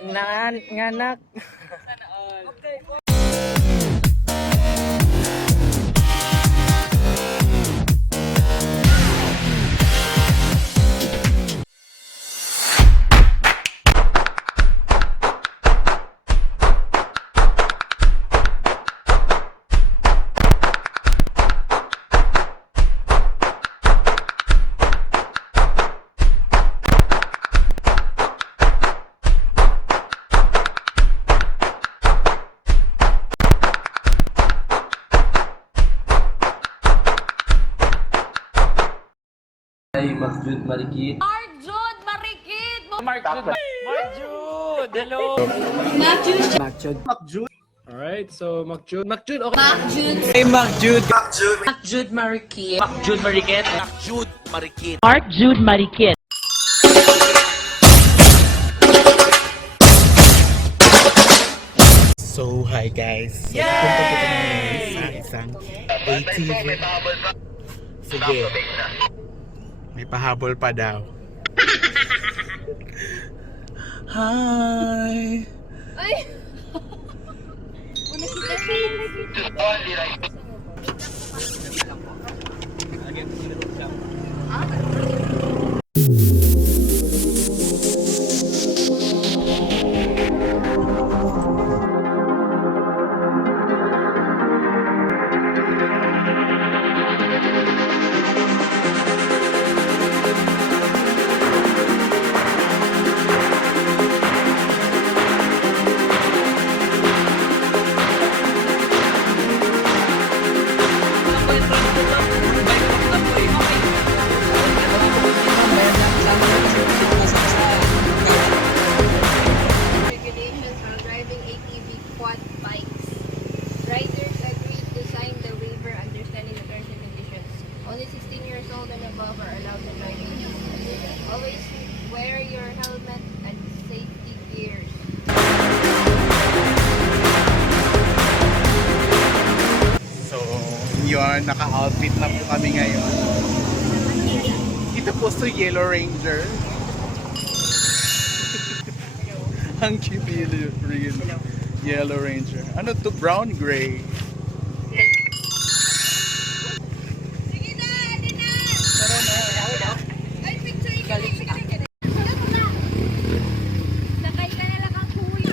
Nganak. Ay, Magjud Marikit. Marjud Marikit! Marjud! Hello! Marjud! Alright, so Makjud. Makjud, okay. Marjud! Hey, Marjud! Marjud Marikit! Marjud Marikit! Marjud Marikit! Mark Jude Marikit. So, hi guys. Yay! Punta po kami ngayon sa isang ATV. Sige. May pahabol pa daw. Hi! Ay! Nakita siya regulations while driving ATV quad bikes. Riders agreed to sign the waiver understanding the terms and conditions. Only 16 years old and above are allowed to drive ATVs. Always wear your helmet and safety gears. So, yun, naka-outfit na po kami ngayon. Ito po sa Yellow Ranger. Ang cute Yellow Ranger. Ano to? Brown gray. Sige na! Adi na! Ay, picture ka! Sakay ka na lang ang kuya.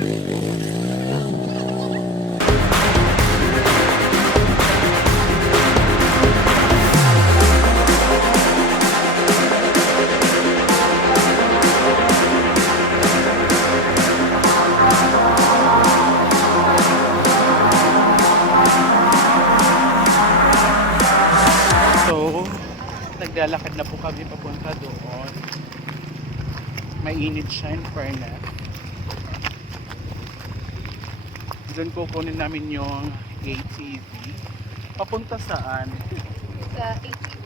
So, naglalakad na po kami papunta doon. Mainit siya in fairness. Doon kukunin namin yung ATV. Papunta saan? Sa ATV.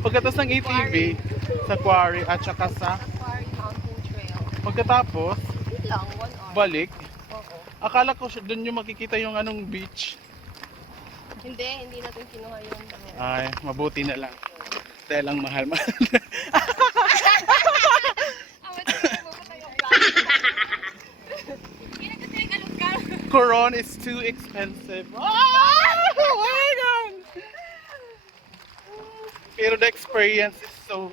Pagkatapos ng ATV, sa quarry at saka sa Safari Mountain Trail. pagkatapos, Hindi lang, 1 hour. balik. Oo. Akala ko doon yung makikita yung anong beach. Hindi natin kinuha yung Ay, mabuti na lang. Dahil lang mahal-mahal. Coron is too expensive. Oh my God! Pero the experience is so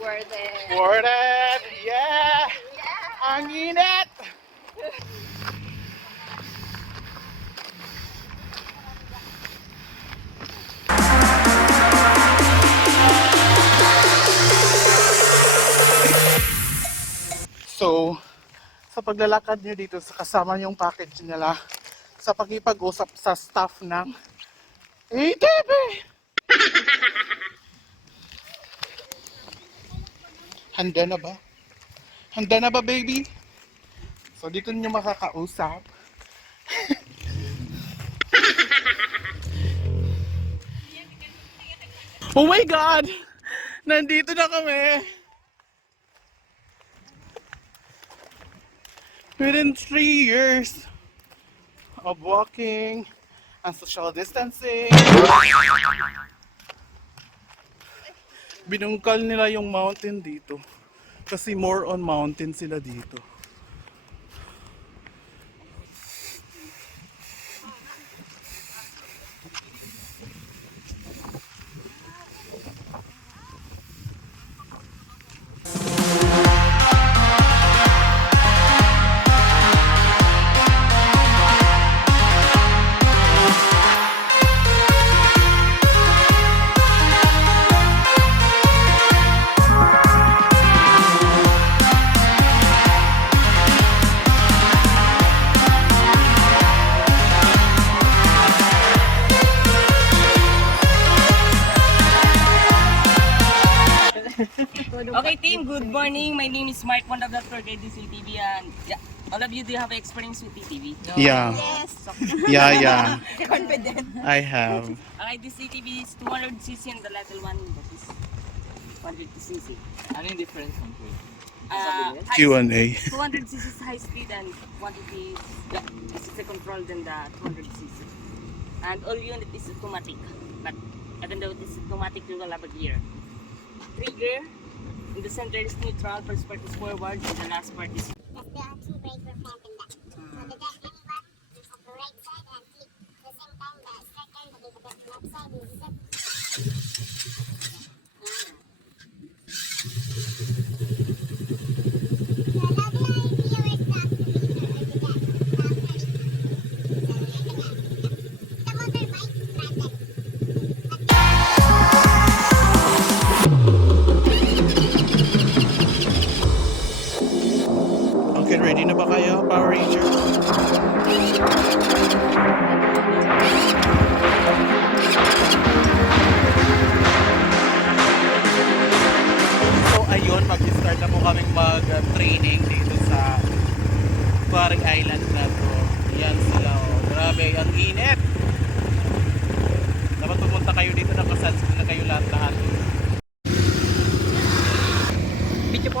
Worth it. worth it. Yeah! Ang init! So, sa paglalakad nyo dito, sa kasama yung package nila, sa pagkipag-usap sa staff ng ATV! Handa na ba? Handa na ba, baby? So, dito nyo makakausap. Oh my God! Nandito na kami! Within 3 years of walking and social distancing, binungkal nila yung mountain dito. Kasi more on mountain sila dito. Okay, team. Good morning. My name is Mark, one of the tour guides in CTV, and yeah, all of you do you have experience with TTV? Yeah. Yes. Yeah. Confident. I have. Okay, this CTV is 200cc and the little one that is 150cc. Ano yung difference ng two? Q&A. 200cc is high speed and 150 is a control than the 200cc. And all unit is automatic. But even though it is automatic, you will have a gear. 3 gear. In the center is neutral. First part is forward, and the last part is. Just the two brakes were clamping back. So the deck anyone at the right side and flip. At the same time, the straight turn to be the left side is set. The love line here is the activator or the deck. The motorbike branded. Okay, ready na ba kayo, Power Rangers? So ayun, mag-start na po kaming mag-training dito sa Quarry Island na to. Yan sila, oh. Grabe, ang init! Dapat pumunta kayo dito, nakasunscreen na kayo lahat-lahat. Video po.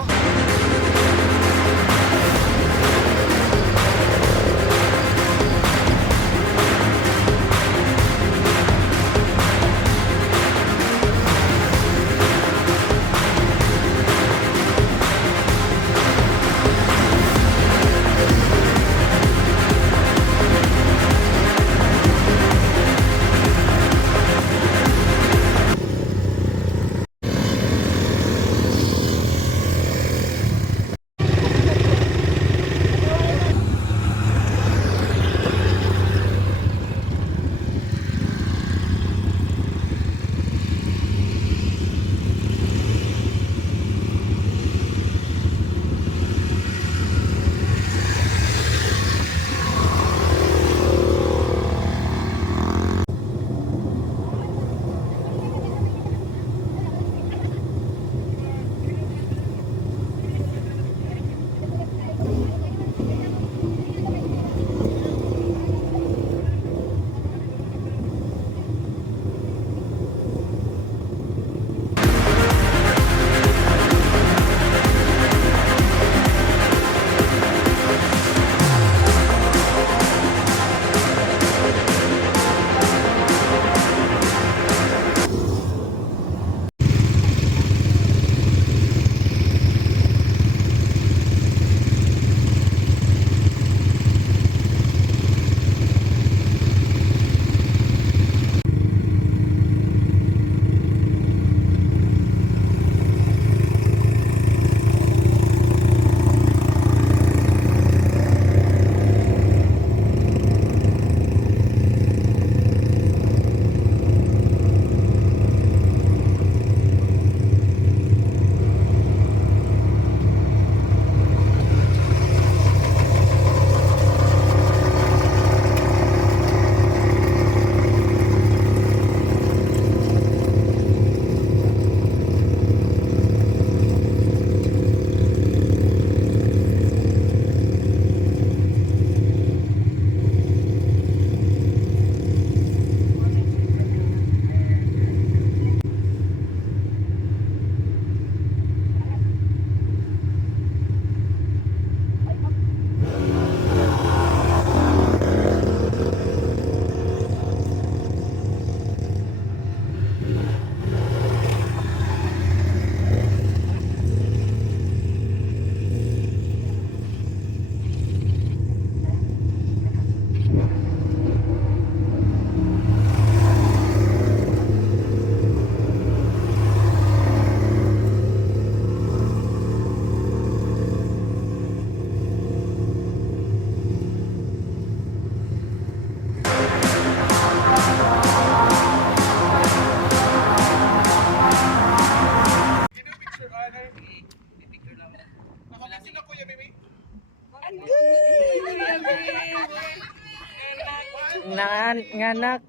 Nganak.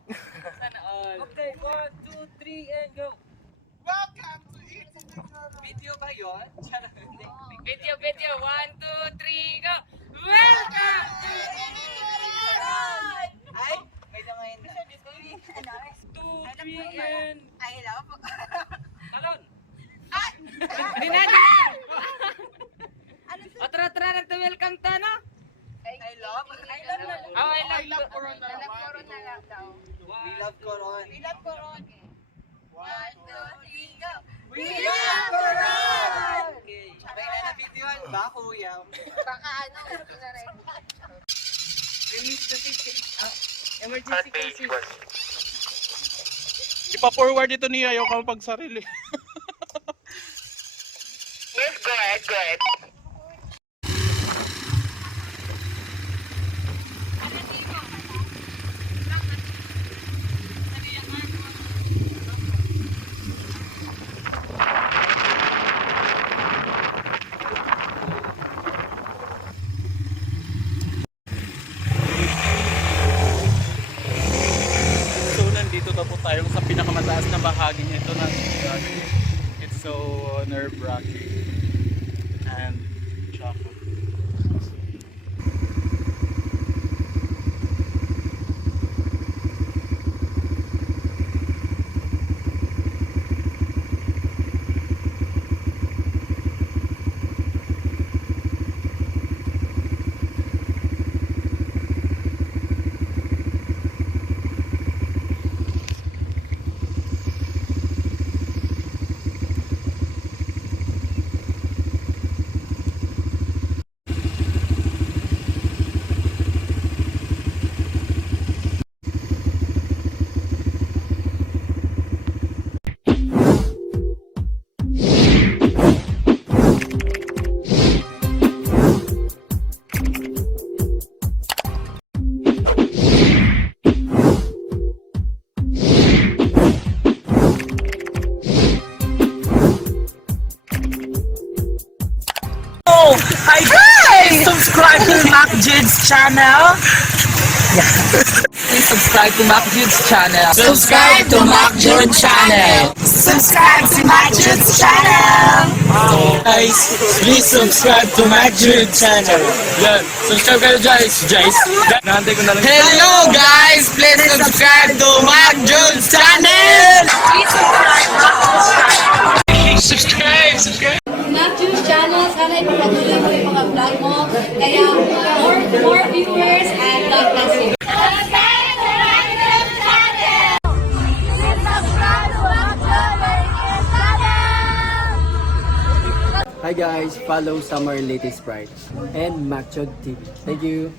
Okay, 1, 2, 3, and go. Welcome to Eating Video ba yun? Video, video. 1, 2, 3, go! Welcome to Ay, may langayin na. 2, 3, and... I love. Talon! Ah! Dinadala! O, tara, nagta-welcome to, no? I love na. Oh, I love Corona. I love Corona lang daw. We love Corona. We love Corona. 1, 2, 3, go! We love Corona! Okay. Sabay na na video. Ba, kuya? Baka ano, pinaready. Release the emergency cases. Ipa-forward ito ni Ayaw kapag sarili. Yes, go ahead. So nandito na po tayo sa pinakamataas na bahagi nito na it's so nerve-wracking and shocking. Hi guys! Subscribe to Mac Jude's channel. Please subscribe to Mac Jude's channel. Subscribe to Mac Jude channel. Subscribe to Mac Jude's channel. Guys, please subscribe to Mac Jude channel. Yan, subscribe kayo guys. Nahantay ko na lang. Hello guys, please subscribe to Mac Jude's channel. Subscribe. Matthew channel, sana ipapatuloy mo yung mga vlog mo. Kaya more viewers and God bless you. Hi guys, follow Summer Latest Sprite and MacJud TV. Thank you.